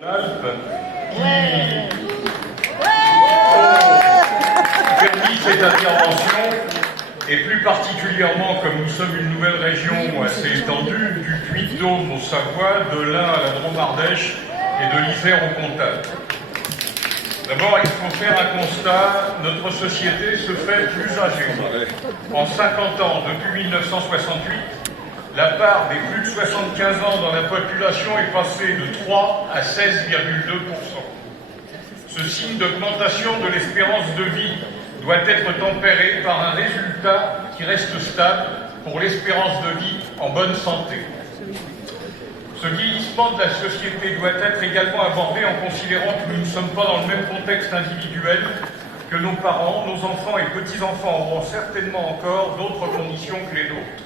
Qui permis cette intervention, et plus particulièrement comme nous sommes une nouvelle région assez étendue, du Puy-de-Dôme au Savoie, de l'Ain à la Drôme-Ardèche et de l'Isère au Cantal. D'abord, il faut faire un constat, notre société se fait plus âgée. En 50 ans, depuis 1968, la part des plus de 75 ans dans la population est passée de 3 à 16,2%. Ce signe d'augmentation de l'espérance de vie doit être tempéré par un résultat qui reste stable pour l'espérance de vie en bonne santé. Ce vieillissement de la société doit être également abordé en considérant que nous ne sommes pas dans le même contexte individuel, que nos parents, nos enfants et petits-enfants auront certainement encore d'autres conditions que les nôtres.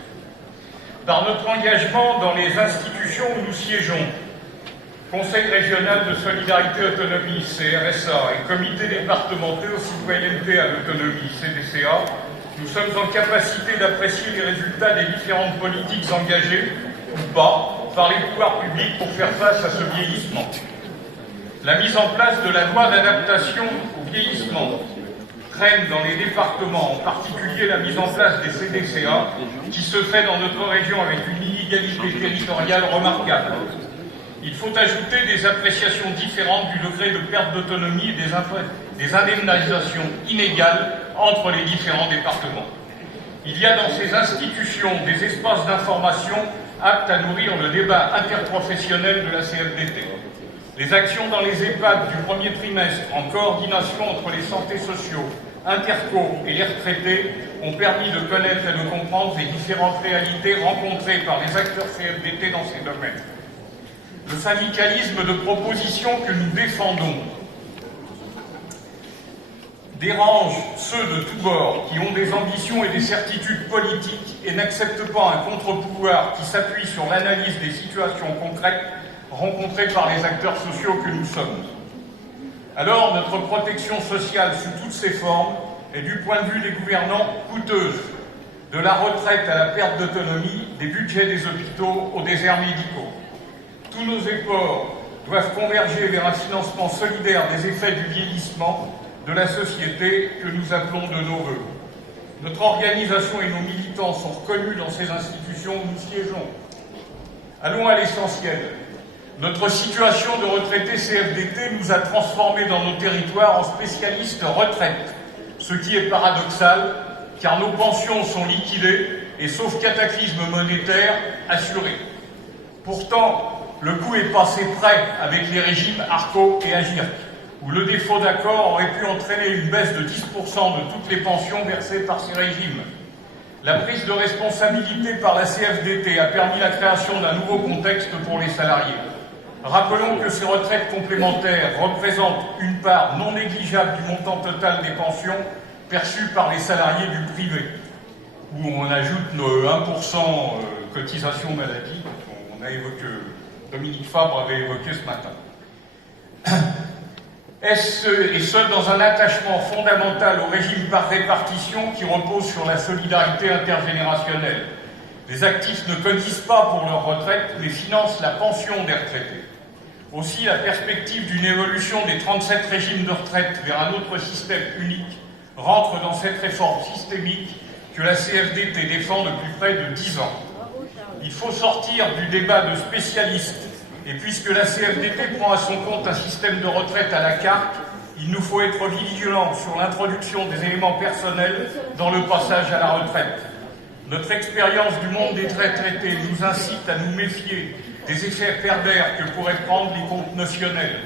Par notre engagement dans les institutions où nous siégeons, Conseil régional de solidarité autonomie, CRSA, et Comité départemental aux citoyennetés à l'autonomie, CDCA, nous sommes en capacité d'apprécier les résultats des différentes politiques engagées, ou pas, par les pouvoirs publics pour faire face à ce vieillissement. La mise en place de la loi d'adaptation au vieillissement traîne dans les départements, en particulier la mise en place des CDCA, qui se fait dans notre région avec une inégalité territoriale remarquable. Il faut ajouter des appréciations différentes du degré de perte d'autonomie et des indemnisations inégales entre les différents départements. Il y a dans ces institutions des espaces d'information aptes à nourrir le débat interprofessionnel de la CFDT. Les actions dans les EHPAD du premier trimestre, en coordination entre les santé sociaux, interco et les retraités, ont permis de connaître et de comprendre les différentes réalités rencontrées par les acteurs CFDT dans ces domaines. Le syndicalisme de proposition que nous défendons dérange ceux de tous bords qui ont des ambitions et des certitudes politiques et n'acceptent pas un contre-pouvoir qui s'appuie sur l'analyse des situations concrètes rencontrées par les acteurs sociaux que nous sommes. Alors, notre protection sociale sous toutes ses formes est, du point de vue des gouvernants, coûteuse, de la retraite à la perte d'autonomie, des budgets des hôpitaux aux déserts médicaux. Tous nos efforts doivent converger vers un financement solidaire des effets du vieillissement de la société que nous appelons de nos vœux. Notre organisation et nos militants sont reconnus dans ces institutions où nous siégeons. Allons à l'essentiel. Notre situation de retraités CFDT nous a transformés dans nos territoires en spécialistes retraite, ce qui est paradoxal, car nos pensions sont liquidées et, sauf cataclysme monétaire, assurées. Pourtant, le coup est passé près avec les régimes ARCO et AGIRC, où le défaut d'accord aurait pu entraîner une baisse de 10% de toutes les pensions versées par ces régimes. La prise de responsabilité par la CFDT a permis la création d'un nouveau contexte pour les salariés. Rappelons que ces retraites complémentaires représentent une part non négligeable du montant total des pensions perçues par les salariés du privé, où on ajoute nos 1% cotisation maladie, on a évoqué, Dominique Fabre avait évoqué ce matin. Et ce, dans un attachement fondamental au régime par répartition qui repose sur la solidarité intergénérationnelle. Les actifs ne cotisent pas pour leur retraite, mais financent la pension des retraités. Aussi, la perspective d'une évolution des 37 régimes de retraite vers un autre système unique rentre dans cette réforme systémique que la CFDT défend depuis près de 10 ans. Il faut sortir du débat de spécialistes. Et puisque la CFDT prend à son compte un système de retraite à la carte, il nous faut être vigilants sur l'introduction des éléments personnels dans le passage à la retraite. Notre expérience du monde des retraités nous incite à nous méfier des effets pervers que pourraient prendre les comptes notionnels.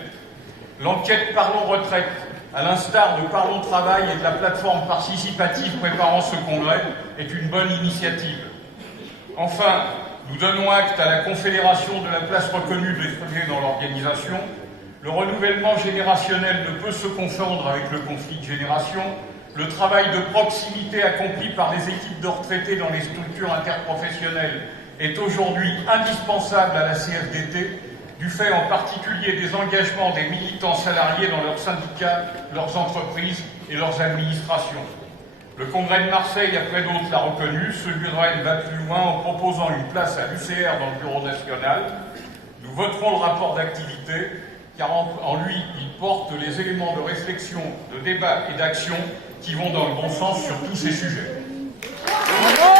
L'enquête Parlons Retraite, à l'instar de Parlons Travail et de la plateforme participative préparant ce congrès, est une bonne initiative. Enfin, nous donnons acte à la Confédération de la place reconnue de l'extérieur dans l'organisation. Le renouvellement générationnel ne peut se confondre avec le conflit de génération. Le travail de proximité accompli par les équipes de retraités dans les structures interprofessionnelles est aujourd'hui indispensable à la CFDT, du fait en particulier des engagements des militants salariés dans leurs syndicats, leurs entreprises et leurs administrations. Le Congrès de Marseille, après d'autres, l'a reconnu. Celui de Rennes va plus loin en proposant une place à l'UCR dans le Bureau national. Nous voterons le rapport d'activité car en lui, il porte les éléments de réflexion, de débat et d'action qui vont dans le bon sens sur tous ces sujets. Bravo.